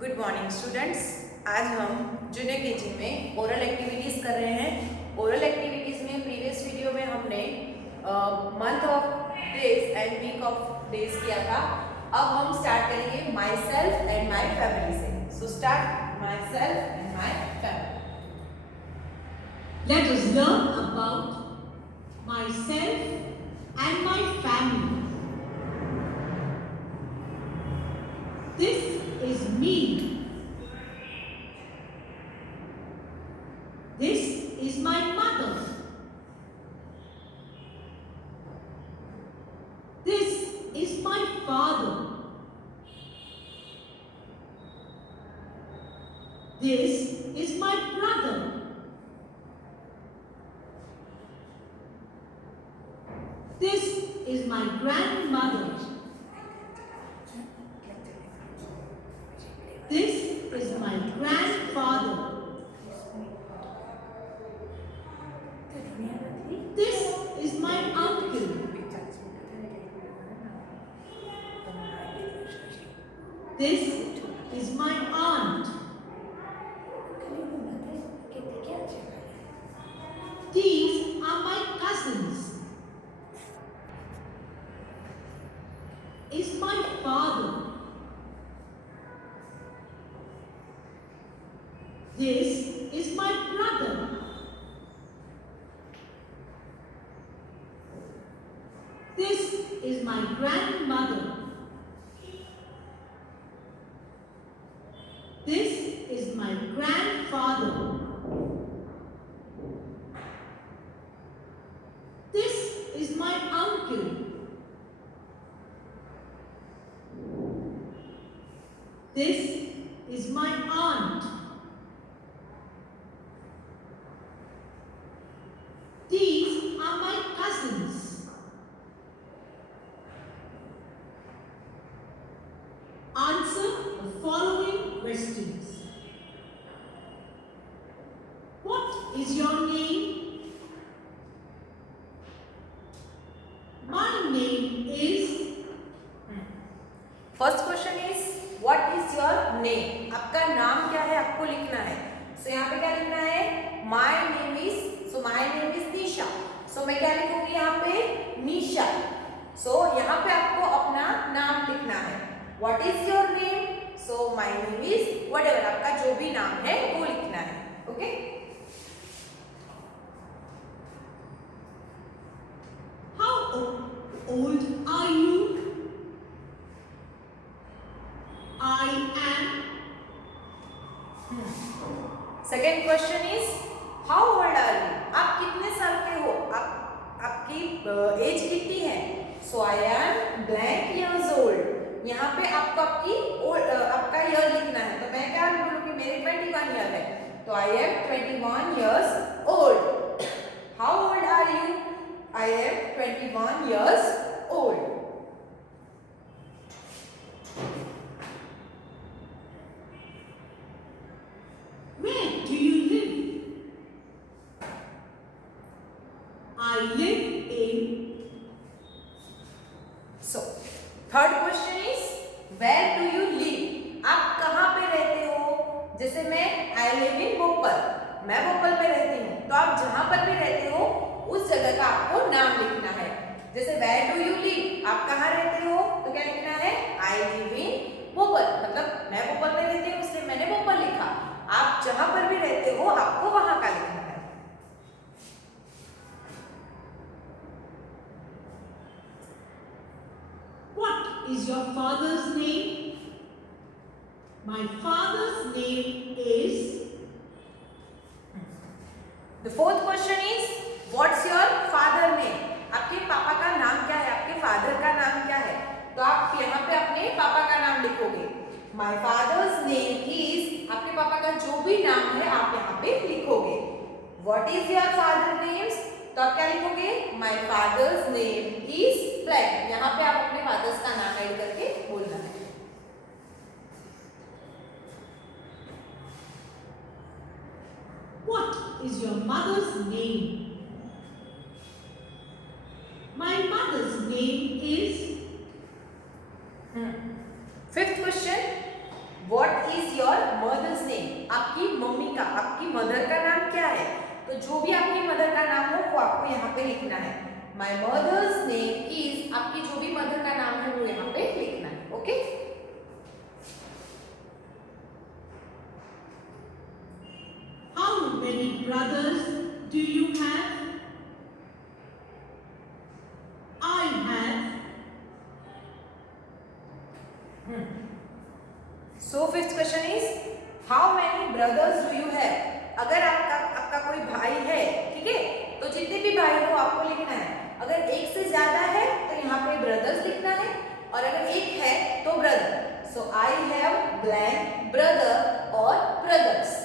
Good morning students. आज हम junior KG में ओरल एक्टिविटीज़ कर रहे हैं। ओरल एक्टिविटीज़ में प्रीवियस वीडियो में हमने month of days and week of days किया था। अब हम स्टार्ट करेंगे myself and my family से। So start myself and my family. Let us learn about myself and my family. This is me. This is my mother. This is my father. This is my brother. This is my grandmother. This is my grandfather. This is my uncle. This is my aunt. These are my cousins. Is my father. This is my brother. This is my grandmother. This is my grandfather. This is my uncle. This is my aunt. These are my cousins. Answer the following questions. What is your name? My name is. First question is what is your name. आपका नाम क्या है आपको लिखना है। सो यहाँ पे क्या लिखना है? My name is, so my name is Nisha. So मैं क्या लिखूंगी यहाँ पे? निशा। सो यहाँ पे आपको अपना नाम लिखना है। What is your name? So my name is whatever, आपका जो भी नाम है वो लिखना है। Okay How old are you? I am. Second question is how old are you. आप कितने साल के हो? आपकी एज कितनी है? So I am blank years old. यहाँ पे आपको आपका ईयर लिखना है। तो मैं क्या बोलूँगी? मेरे 21 ईयर है, तो I am 21 years old. How old are you? I am 21 years old. Where do you live? I live in. So third question is where do you live. आप कहाँ पे रहते हो? जैसे मैं आई लिव इन भोपाल, मैं भोपाल पे रहती हूँ। तो आप जहाँ पर भी रहते हो उस जगह का आपको नाम लिखना है। जैसे वेयर डू यू लिव, आप कहाँ रहते हो? तो क्या लिखना है? आई लिव इन भोपाल, मतलब मैं भोपाल में रहती हूँ इसलिए मैंने भोपाल लिखा। आप जहाँ पर भी रहते हो आपको वहाँ का लिखना है। What is your father's name? My father's name is. The fourth question is what's your father name? आपके पापा का नाम क्या है? आपके फादर का नाम क्या है? तो आप यहाँ पे अपने पापा का नाम लिखोगे। My father's name is, आपके पापा का जो भी नाम है आप यहाँ पे लिखोगे। What is your father names? तो आप क्या लिखोगे? My father's name is blank। यहाँ पे आप अपने फादर्स का नाम ऐड करके बोलना है। What is your mother's name? My mother's name is. Fifth question, what is your mother's name, आपकी मम्मी का, आपकी मदर का नाम क्या है? तो जो भी आपकी मदर का नाम हो वो आपको यहाँ पे लिखना है। माय मदर्स नेम इज, आपकी जो भी मदर का नाम है वो यहाँ पे लिखना है। Okay, How many brothers do you have? I have. So fifth question is how many brothers do you have? अगर आपका कोई भाई है, ठीक है, तो जितने भी भाई हो आपको लिखना है। अगर एक से ज्यादा है तो यहाँ पे ब्रदर्स लिखना है, और अगर एक है तो brother. So I have blank brother और brothers.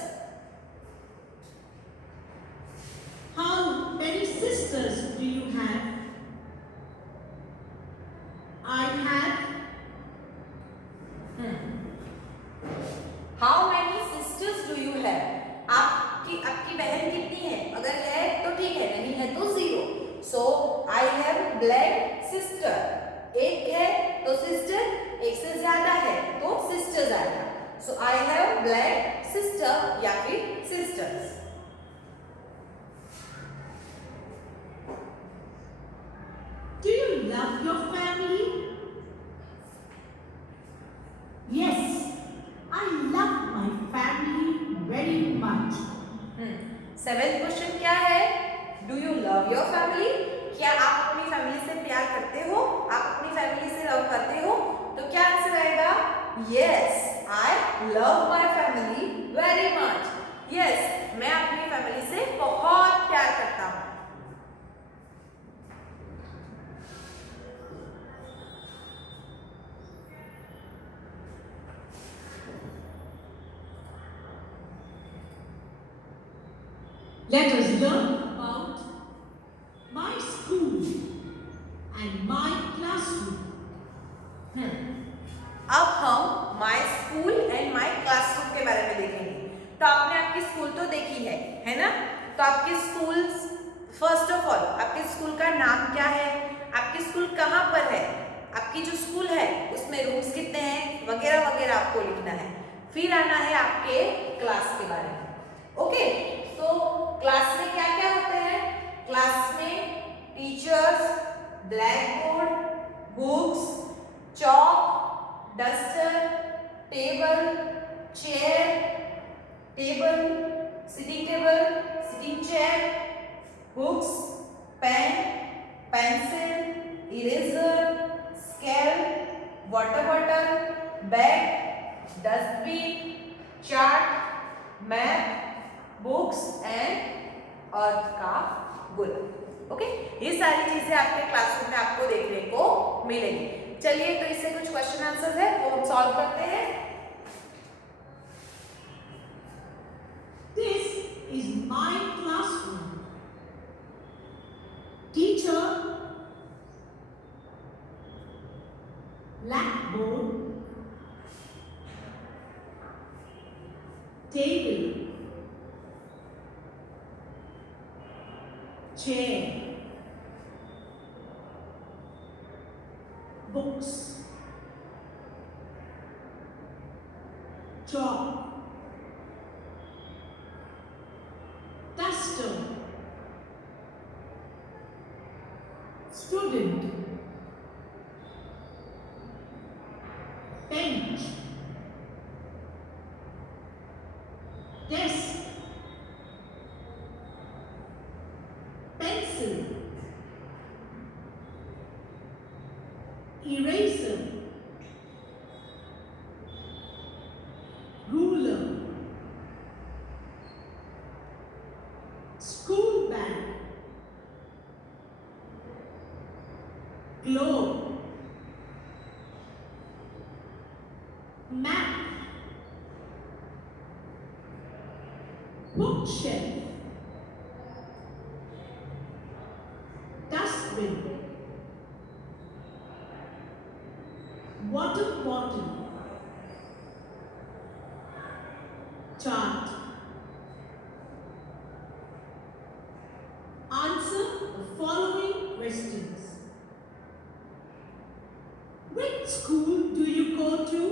How many sisters do you have? I have. How many sisters do you have? आपकी बहन कितनी है? अगर है तो ठीक है, नहीं है तो जीरो। सो आई हैव ब्लैंक सिस्टर। एक है तो सिस्टर, एक से ज्यादा है तो सिस्टर्स आएगा। सो आई हैव ब्लैंक सिस्टर या फिर sisters. Do you love your family? Yes, I love my family very much. Seventh question क्या है? Do you love your family? क्या आप अपनी फैमिली से प्यार करते हो? आप अपनी फैमिली से लव करते हो? तो क्या आंसर आएगा? Yes, I love my family very much. Yes, मैं अपनी फैमिली से बहुत प्यार करता हूँ। Let us learn about my school and my classroom. अब हम my school and my classroom के बारे में देखेंगे। तो आपने आपकी स्कूल तो देखी है ना? तो आपकी स्कूल, फर्स्ट ऑफ ऑल आपके स्कूल का नाम क्या है, आपकी स्कूल कहाँ पर है, आपकी जो स्कूल है उसमें रूम्स कितने हैं, वगैरह वगैरह आपको लिखना है। फिर आना है आपके क्लास के बारे में। ओके, तो क्लास में क्या क्या होते हैं? क्लास में teachers, black board, books, chalk, duster, table, chair, table, sitting chair, books, pen, pencil, eraser, scale, water bottle, bag, dustbin, chart, map, books and earth का गोला। ओके, ये सारी चीजें आपके क्लासरूम में आपको देखने को मिलेंगी। चलिए, तो इससे कुछ क्वेश्चन आंसर है वो हम सॉल्व करते हैं। This is my classroom. Teacher, blackboard, table, chair, books, chalk, duster, student, bench, desk, pencil, eraser, ruler, school bag, globe, map, bookshelf, dustbin, water bottle, chart. Answer the following questions. Which school do you go to?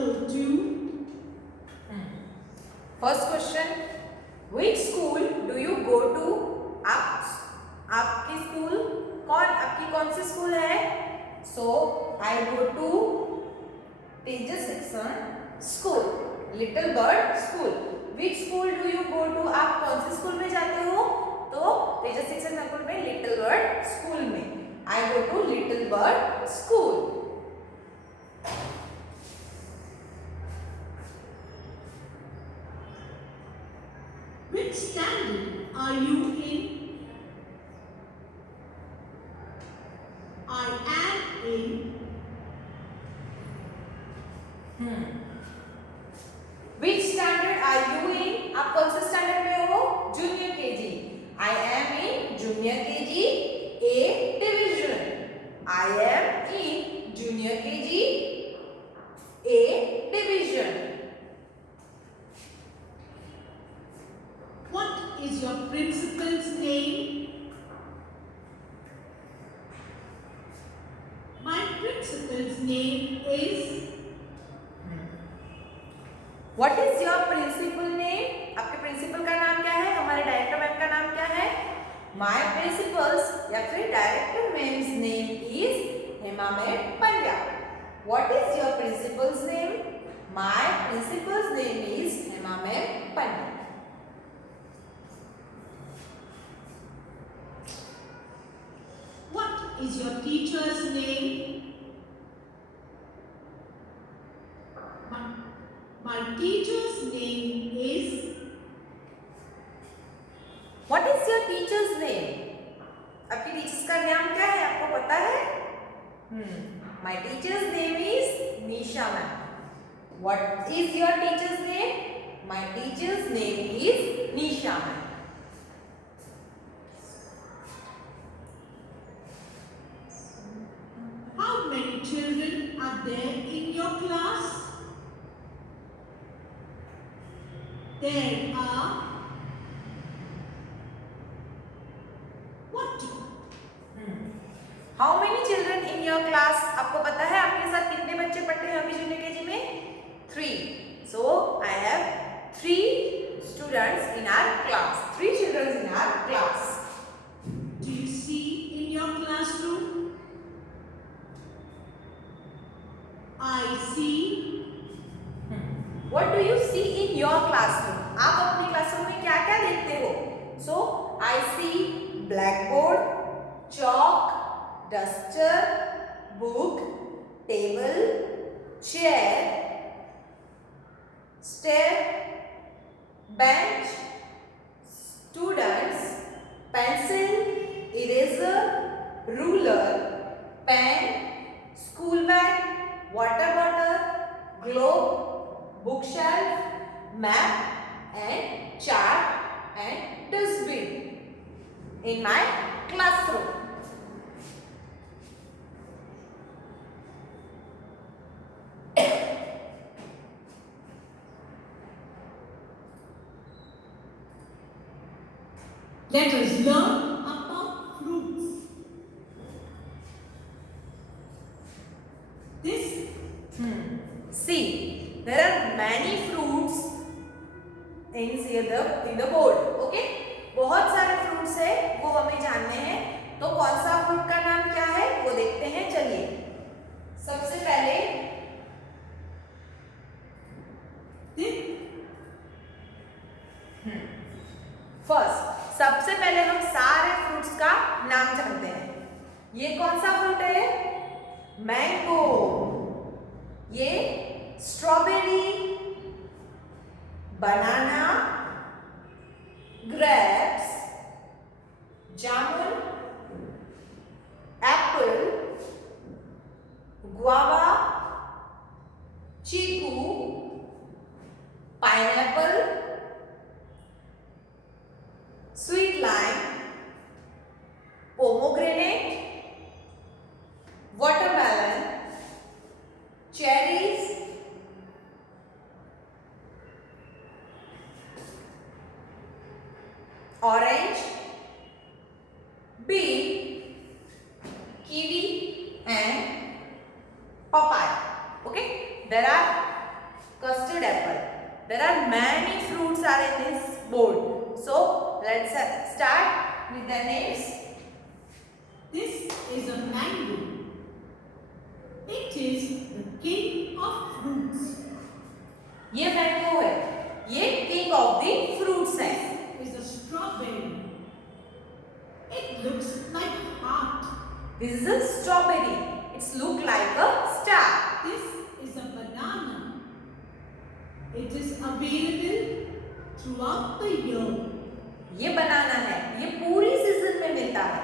go to. First question, which school do you go to? आपकी school आपकी कौन सी स्कूल है? So I go to Tejas Shikshan school, little bird school. Which school do you go to? आप कौन सी स्कूल में जाते हो? तो तेजस शिक्षण स्कूल में, लिटिल बर्ड स्कूल में। I go to little bird school. Which standard are you in? I am in. Which standard are you in? आप कौन से स्टैंडर्ड में हो? Junior KG. I am in junior KG A division. I am in junior KG A division. What is your principal's name? My principal's name is. What is your principal name? आपके प्रिंसिपल का नाम क्या है? हमारे डायरेक्टर मैम का नाम क्या है? My principal's या फिर director ma'am's name is Hema मैम Pandya. What is your principal's name? My principal's name is Hema मैम Pandya. What is your teacher's name? My teacher's name is. What is your teacher's name? आपकी टीचर्स का नाम क्या है? आपको पता है? My teacher's name is Nisha ma'am. What is your teacher's name? My teacher's name is Nisha ma'am. How many children are there in your class? There are. What? How many children in your class? आपको पता है आपके साथ कितने बच्चे पढ़ते हैं अभी जूनियर केजी में? 3. So I have 3 students in our class. 3 children in our class. Do you see in your classroom? I see. What do you see in your classroom? आप अपने क्लासरूम में क्या क्या देखते हो? So I see blackboard, chalk, duster, book, table, chair, stair, bench, students, pencil, eraser, ruler, pen, school bag, water bottle, globe, bookshelf, map and chart and dustbin in my classroom. Let us learn about fruits. This. See, there are many fruits in the board. Okay? बहुत सारे fruits है वो हमें जानने हैं. तो कौन सा fruit का नाम क्या है वो देखते हैं. चलिए सबसे पहले फर्स्ट सबसे पहले हम सारे फ्रूट्स का नाम जानते हैं. ये कौन सा फ्रूट है? मैंगो. ये स्ट्रॉबेरी, बनाना, ग्रेप्स, जामुन, एप्पल, गुआवा, चीकू, pineapple, sweet lime, pomegranate, watermelon, cherries, orange, bee, kiwi and papaya. Okay, there are custard apple. There are many fruits are in this board. So let's start with the names. This is a mango. It is the king of fruits. ये मैंगो है, ये king of the fruits है. This is a strawberry. It looks like a heart. This is a strawberry. It's look like a star. This is a banana. It is available throughout the year. ये बनाना है, ये पूरी सीजन में मिलता है.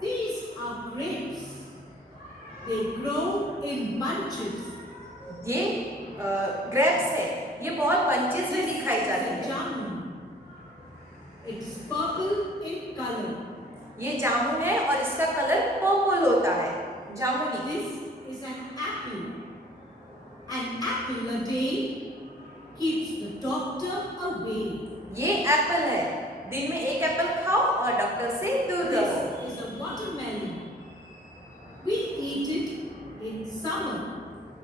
These are grapes. They grow in bunches. ये ग्रेप्स है, ये बहुत बंचेस में दिखाई जाती है. Jamun. It is purple in color. ये जामुन है और इसका कलर पर्पल होता है, जामुनी. This is an apple. An apple a day keeps the doctor away. ये एप्पल है, दिन में एक एप्पल खाओ और डॉक्टर से दूर This रहो. is a watermelon. We eat it in summer.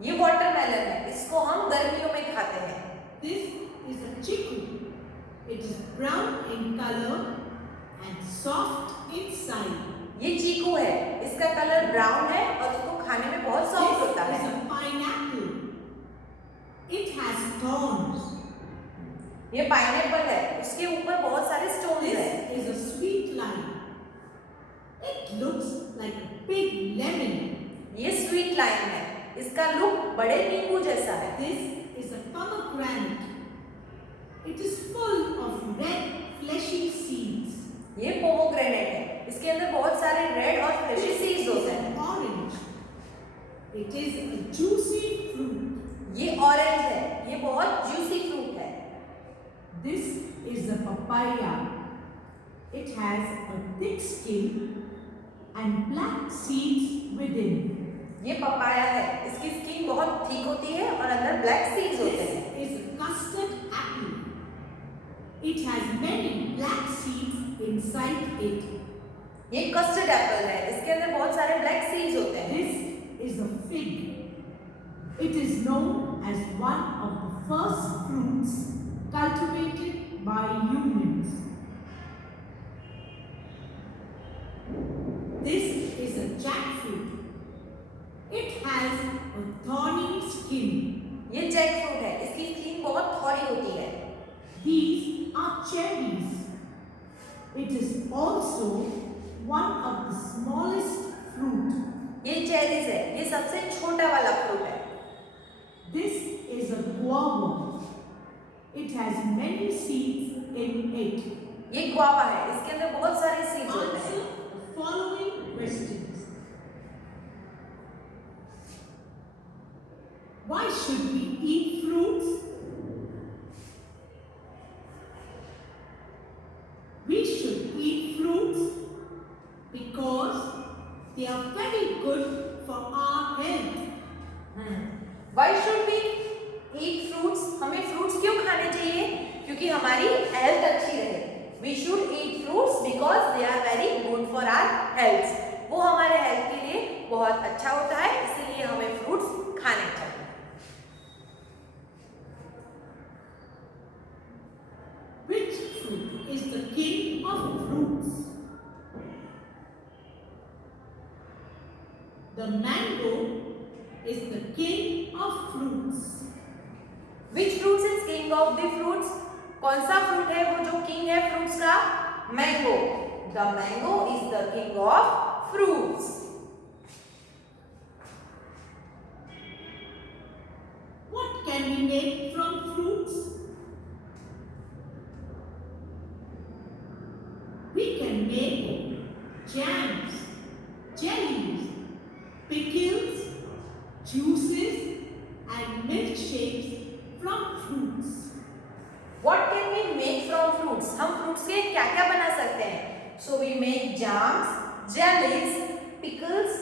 ये वाटरमेलन है, इसको हम गर्मियों में खाते हैं. This is a chiku. It is brown in color and soft inside. ये चीकू है, इसका कलर ब्राउन है और उसको खाने में बहुत सॉफ्ट होता This है. is a pineapple. It has thorns. ये पाइनएप्पल है, इसके ऊपर बहुत सारे स्टोन्स This हैं. is a sweet lime. It looks like a big lemon. ये स्वीट लाइम है, इसका लुक बड़े नींबू जैसा है. This is a pomegranate. It is full of red fleshy seeds. ये पोमोग्रेनेट है, इसके अंदर बहुत सारे रेड और फ्रेशी This सीड्स is होते हैं. an orange. It is a juicy fruit. ये ऑरेंज है, ये बहुत जूसी फ्रूट है. This is a papaya. It has a thick skin and black seeds within. ये पपाया है, इसकी स्किन बहुत थिक होती है और अंदर ब्लैक सीड्स होते This हैं. is a custard apple. It has many black seeds inside it. ये कस्टर्ड एप्पल है, इसके अंदर बहुत सारे ब्लैक सीड्स होते हैं. This is a fig. It is known as one of the first fruits cultivated by humans. This is a jackfruit. It has a thorny skin. ये Jack fruit है, इसकी स्किन बहुत थोड़ी होती है. These are cherries. It is also one of the smallest fruit. ये चेरीज है, ये सबसे छोटा वाला फ्रूट है. This is a guava. It has many seeds in it. ये गुआवा है, इसके अंदर बहुत सारे सीड्स होते Answer हैं. the following questions. Why should we eat fruits? We should eat fruits because they are very good for our health. Why should we eat fruits? हमें फ्रूट्स क्यों खाने चाहिए? क्योंकि हमारी हेल्थ अच्छी रहे. We should eat fruits because they are very good for our health. वो हमारे हेल्थ के लिए बहुत अच्छा होता है, इसलिए हमें फ्रूट्स खाने चाहिए. Which fruit is the king of fruits? The mango is the king of fruits. Which fruits is king of the fruits? कौन सा फ्रूट है वो जो किंग है फ्रूट्स का? Mango. The mango is the king of fruits. What can we make from fruits? We can make jams, jellies, pickles, juices, and milkshakes from fruits. What can we make from fruits? हम fruits से क्या क्या बना सकते हैं? So we make jams, jellies, pickles,